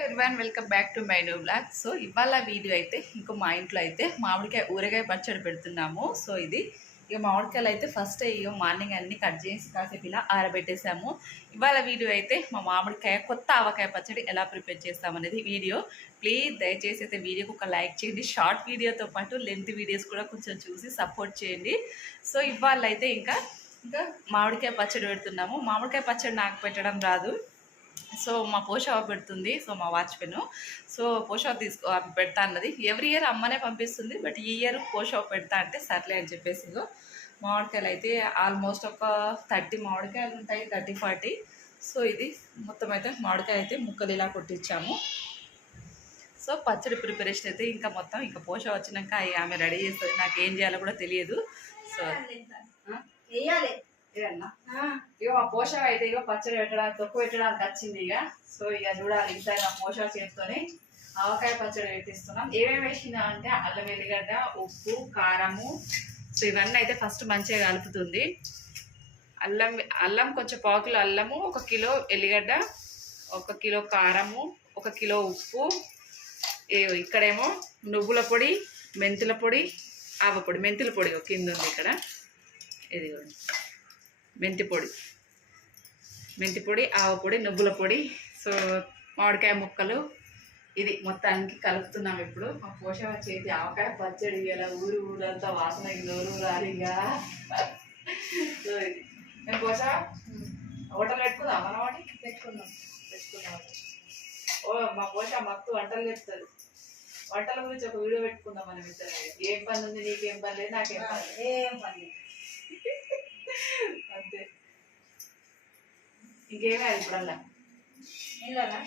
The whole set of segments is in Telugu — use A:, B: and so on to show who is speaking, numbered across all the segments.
A: Everyone welcome back to my new blog so ఇవాళ వీడియో అయితే ఇంకో మా ఇంట్లో అయితే మామిడికాయ ఊరగాయ పచ్చడి పెడుతున్నాము. సో ఇది ఇక మామిడికాయలు అయితే ఫస్ట్ ఇక మార్నింగ్ అన్ని కట్ చేసి కాసేపు ఇలా ఆరబెట్టేసాము. ఇవాళ వీడియో అయితే మా మామిడికాయ కొత్త ఆవకాయ పచ్చడి ఎలా ప్రిపేర్ చేస్తామనేది వీడియో. ప్లీజ్ దయచేసి అయితే వీడియోకి ఒక లైక్ చేయండి. షార్ట్ వీడియోతో పాటు లెంత్ వీడియోస్ కూడా కొంచెం చూసి సపోర్ట్ చేయండి. సో ఇవాళ అయితే ఇంకా ఇంకా మామిడికాయ పచ్చడి పెడుతున్నాము. మామిడికాయ పచ్చడి నాకు పెట్టడం రాదు. సో మా పోషావ పెడుతుంది సో మా వాచ్మెన్. సో పోషావ తీసుకో ఆమె పెడతా అన్నది. ఎవ్రీ ఇయర్ అమ్మనే పంపిస్తుంది బట్ ఈ ఇయర్ పోషావ పెడతా అంటే సర్లే అని చెప్పేసి మామిడికాయలు అయితే ఆల్మోస్ట్ ఒక థర్టీ మామిడికాయలు ఉంటాయి థర్టీ ఫార్టీ. సో ఇది మొత్తం అయితే మామిడికాయ అయితే ముక్కలు ఇలా కొట్టించాము. సో పచ్చడి ప్రిపరేషన్ అయితే ఇంకా మొత్తం ఇంకా పోష వచ్చినాక ఆమె రెడీ చేస్తుంది. నాకు ఏం చేయాలో కూడా తెలియదు. సో ఇక మా పోషక అయితే ఇక పచ్చడి పెట్టడానికి తొక్కు పెట్టడానికి వచ్చింది ఇక సో ఇక చూడాలి ఇంకా నా పోషక చేతితోనే. ఆవకాయ పచ్చడి పెట్టిస్తున్నాం. ఏమేమి వేసినా అంటే అల్లం వెల్లిగడ్డ ఉప్పు కారము. సో ఇవన్నీ అయితే ఫస్ట్ మంచిగా కలుపుతుంది. అల్లం అల్లం కొంచెం పావు కిలో అల్లము ఒక కిలో ఎల్లిగడ్డ ఒక కిలో కారము ఒక కిలో ఉప్పు. ఇక్కడేమో నువ్వుల పొడి మెంతుల పొడి ఆవ పొడి మెంతుల పొడి కింద ఉంది ఇక్కడ. ఇది కూడా మెంతి పొడి. మెంతి పొడి ఆవ పొడి నువ్వుల పొడి. సో మామిడికాయ ముక్కలు. ఇది మొత్తానికి కలుపుతున్నాం ఇప్పుడు. మా పోషవ చేతి ఆవకాయ పచ్చడి. ఇలా ఊరు ఊరంతా వాసన నోరు రాలిగా సో ఇది. నేను పోష హోటల్ పెట్టుకుందాం? మన వాటి?
B: పెట్టుకుందాం.
A: పెట్టుకుందాం. ఓ మా పోష మత్తు వంటలు చెప్తుంది వంటల గురించి ఒక వీడియో పెట్టుకుందాం మనం ఇద్దరు. ఏం పని ఉంది? నీకేం పని లేదు? నాకేం పని
B: ఏం పని
A: అంతే ఇంకేమే అది ఇప్పుడల్లా
B: ఇళ్ళనా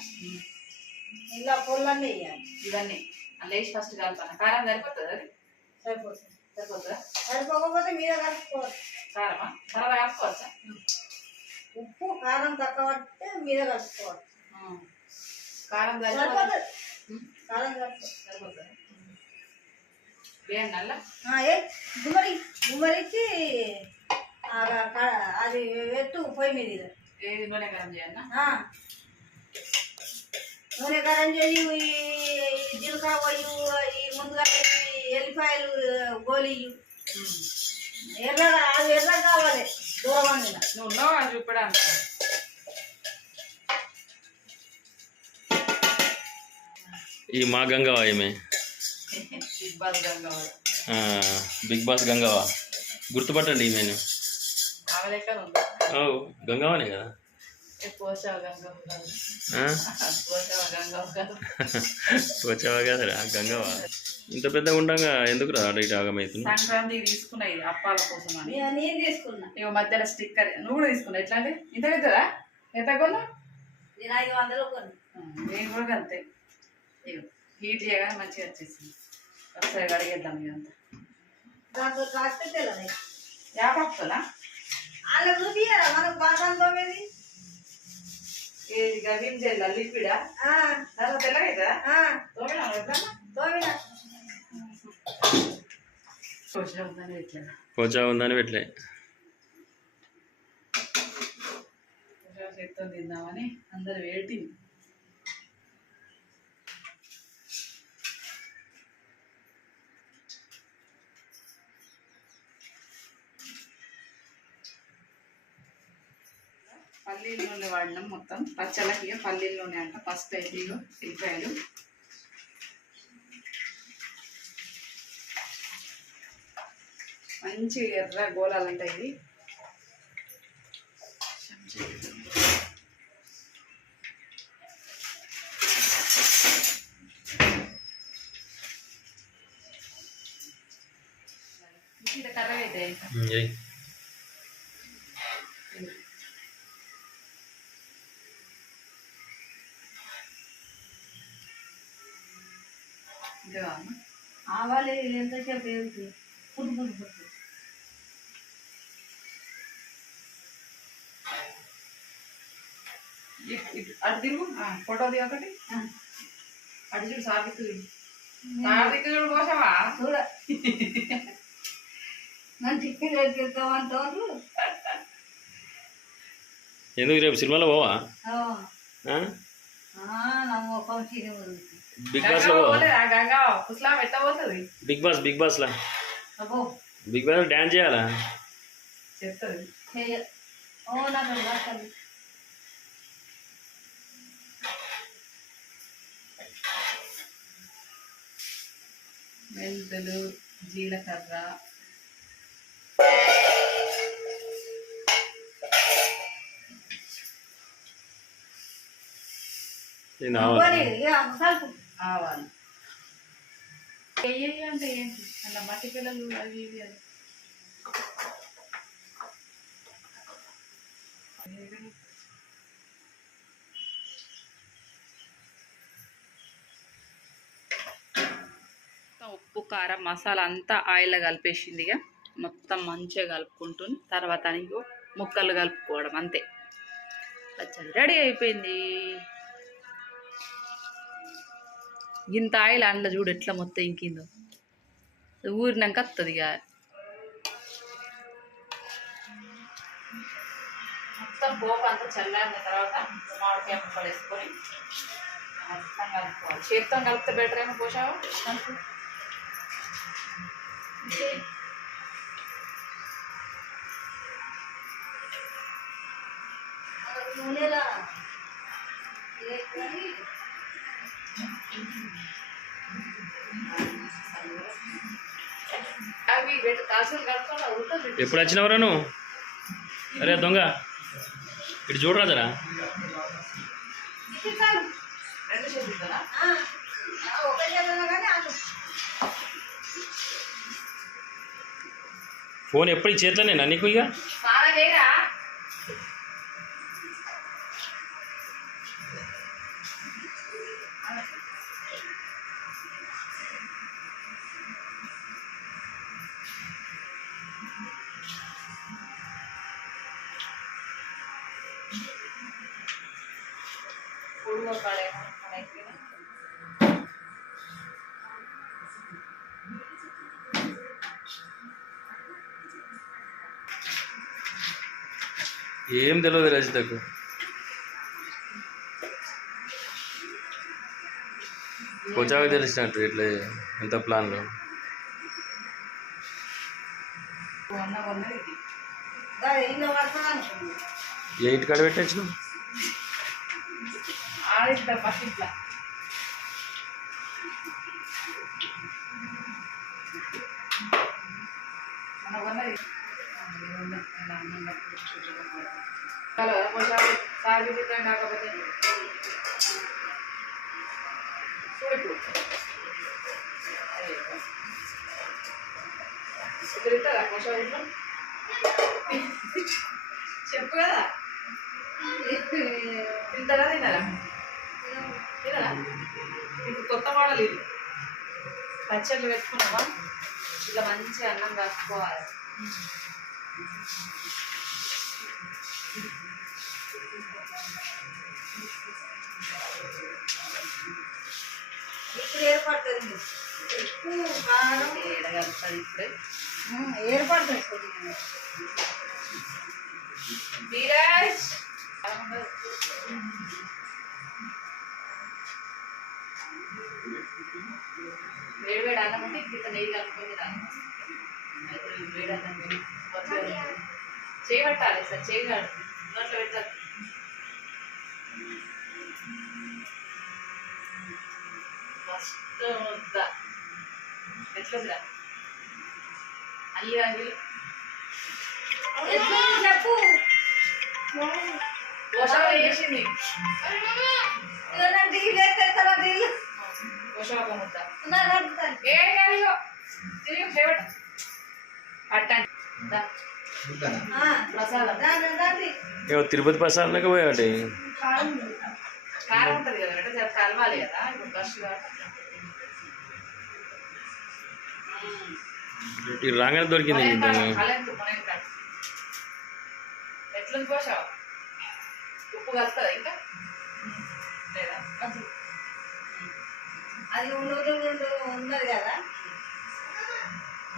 B: ఇలా పొల్లన్నీ వేయాలి
A: ఇవన్నీ అలా వేసి ఫస్ట్ కలుపుతాను కారం సరిపోతుంది అది
B: సరిపోతుంది
A: సరిపోతుందా
B: సరిపోకపోతే మీద కలుపుకోవాలి
A: కారమా తర్వాత కలుపుకోవచ్చా
B: ఉప్పు కారం తక్కువ పడితే మీద కలుపుకోవాలి
A: ఉం. కారం సరిపోతుంది
B: సరిపోతుంది కారం కలుపుకో
A: సరిపోతుంది వేయండి నల్ల
B: ఆ, ఏ అది పెట్టు పొయ్యి మీద.
A: ఏది? నూనె కారం చేయన్నా
B: ఆ. నూనె కారం చేయి ఈ జీలకర్ర పోయి ఈ ముందుగా ఎల్లిపాయలు గోలియు ఎర్రగా అది ఎర్రగా కావాలి
A: ఉన్నావు అని చూపడానికి.
C: ఈ మా గంగవా ఈమె బిగ్ బాస్ గంగవా. గుర్తుపట్టండి ఈమెను గంగవానే కదా? వచ్చావా కదా. గంగవా? ఇంత పెద్దగా ఉండగా ఎందుకు రా అటు ఇటు ఆగమవుతున్నా
A: సంక్రాంతికి తీసుకున్నా ఇది అప్పాల కోసం అని.
B: నేను నేను తీసుకున్నా.
A: ఇక మధ్యలో స్టిక్కర్ నువ్వు కూడా తీసుకున్నా. ఎట్లా అంటే ఇంత పెద్దదా? ఎంత కొన్నా?
B: నేను ఐదు వందలు కొన్ని.
A: నేను కూడా అంతే. హీట్ చేయగానే మంచిగా వచ్చేసింది. ఒకసారి కడిగేద్దాం ఇదంతా
B: దాంట్లో కాస్తే తెల్లది
A: యాపక్తులా
B: వాళ్ళ చూపియారా మనకు బాగా తోమేది?
A: ఇది గవీం జెల్ లిక్విడా? దాంట్లో తెల్లగా అవుతుందా తోమినా
B: తోమిన.
C: పోచా ఉందని పెట్టలే.
A: చేత్తో తిందామని అందరు వెయిటింగ్ వాడినాం మొత్తం. పచ్చళ్ళకి ఇక పల్లీల నూనె అంట ఫస్ట్ అయితే ఎల్లిపాయలు మంచి ఎర్ర గోళాలు ఉంటాయి ఇవి. ఇది కర్రగా అయితే
B: ఆవాలి ఎంతసేపు ఏమిటి పుట్టు పుట్టు పుట్టు.
A: అటు తిరుగు. ఆ, ఫోటో దిగు ఒకటి. ఆ. అటు చూడు సార్ దిక్కు చూడు. సార్ దిక్కు చూడు కోసమా
B: చూడ.
C: ఎందుకు రేపు సినిమాలో పోవా? బిగ్
A: బాస్లో
C: బిగ్ బాస్ బిగ్ బాస్ లా.
B: అబ్బో.
C: బిగ్ బాస్ డాన్స్ చేయాలా?
A: మెంతులు జీలకర్ర
C: ఆవాలి
B: పోనీ, ఇక కలుపు
A: ఆవాలు వెయ్యి అంటే ఏంటి? అలా మట్టి పిల్లలు అవి ఇవి అని. మొత్తం ఉప్పు కారం మసాలా అంతా ఆయిల్ కలిపేసింది ఇక. మొత్తం మంచిగా కలుపుకుంటుంది. తర్వాత నీకు ముక్కలు కలుపుకోవడం అంతే. పచ్చడి రెడీ అయిపోయింది. ఇంత ఆయిల్ అందులో చూడు ఎట్లా మొత్తం ఇంకిందో. ఊరినాక వస్తుంది ఇక మొత్తం పోపు అంతా చల్లారిన తర్వాత మామిడికాయ ముక్కలు వేసుకొని మొత్తం కలుపుకోవాలి. చేతితో కలిపితే బెటర్ ఏమో పోసావు
C: ఎప్పుడు వచ్చినవరా నువ్వు అరే దొంగ ఇటు చూడరా జరా ఫోన్ ఎప్పుడు ఈ చేతిలోనేనా నీకు ఇక? ఏం తెలియదు రజితకు. కొంచెం తెలిసినట్టు ఇట్లా ఎంత ప్లాన్లో.
A: అన్న కాడ ఇది
B: అది
A: హలో కొంచెం సాగిపోతాం కాకపోతే చూడు తిరుగుతుందా కొంచెం చెప్పు కదా తింటారా తిన్నారా తినరా ఇప్పుడు కొత్త మోడల్ ఇది పచ్చళ్ళు పెట్టుకున్నామా ఇట్లా మంచి అన్నం కాసుకోవాలి
B: ఇప్పుడు ఏర్పడుతుంది. ఉప్పు కారం
A: ఏడగలుగుతుంది ఇప్పుడే.
B: ఏర్పడుతుంది కొద్దిగా
A: ధీరజ్ వేడి వేడి అన్నం ఉంటే ఇంత నెయ్యి కలుపుకొని తినాలి చేయబట్టాలి సార్ చేయగాడు నోట్లో పెట్టాలి ఫస్ట్ ముద్ద ఎట్లుందా అల్లి
B: ఎట్లా చెప్పు
A: వేసింది
B: ఇలాంటి
C: ఏమో తిరుపతి ప్రసాద్ పోయాటి ఈ రాగానే దొరికింది
A: ఉప్పు కలుస్తుందా ఇంకా
B: అది ఉన్నది కదా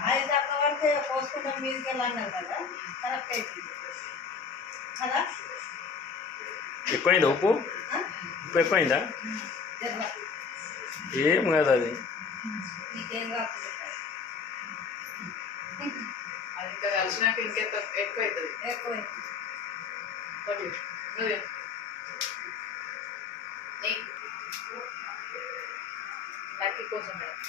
B: అది తక్కువ పడితే పోసుకుంటాం మీదకి వెళ్ళన్నారు కదా. కరెక్ట్ అవుతుంది కదా?
C: ఎక్కువైందా ఉప్పు? ఉప్పు ఎక్కువైందా. ఏం కాదు అది.
B: నీకేం కాకుండా
A: అది ఇంకా కలిసినాక ఇంకెంత ఎక్కువ అవుతుంది
B: ఎక్కువ
A: లక్కీ కోసం మేడం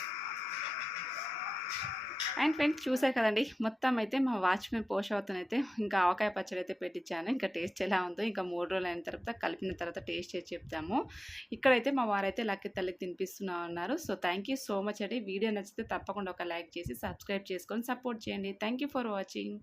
A: అండ్ ఫ్రెండ్స్ చూసారు కదండి మొత్తం అయితే మా వాచ్మెన్ పోషవతను అయితే ఇంకా ఆవకాయ పచ్చడి అయితే పెట్టించాను ఇంకా టేస్ట్ ఎలా ఉందో ఇంకా మూడు రోజులు అయిన తర్వాత కలిపిన తర్వాత టేస్ట్ చేసి చెప్తాము. ఇక్కడైతే మా వారైతే లక్కి తల్లికి తినిపిస్తున్నా ఉన్నారు. So thank you so much అండి. వీడియో నచ్చితే తప్పకుండా ఒక లైక్ చేసి సబ్స్క్రైబ్ చేసుకొని సపోర్ట్ చేయండి. Thank you for watching.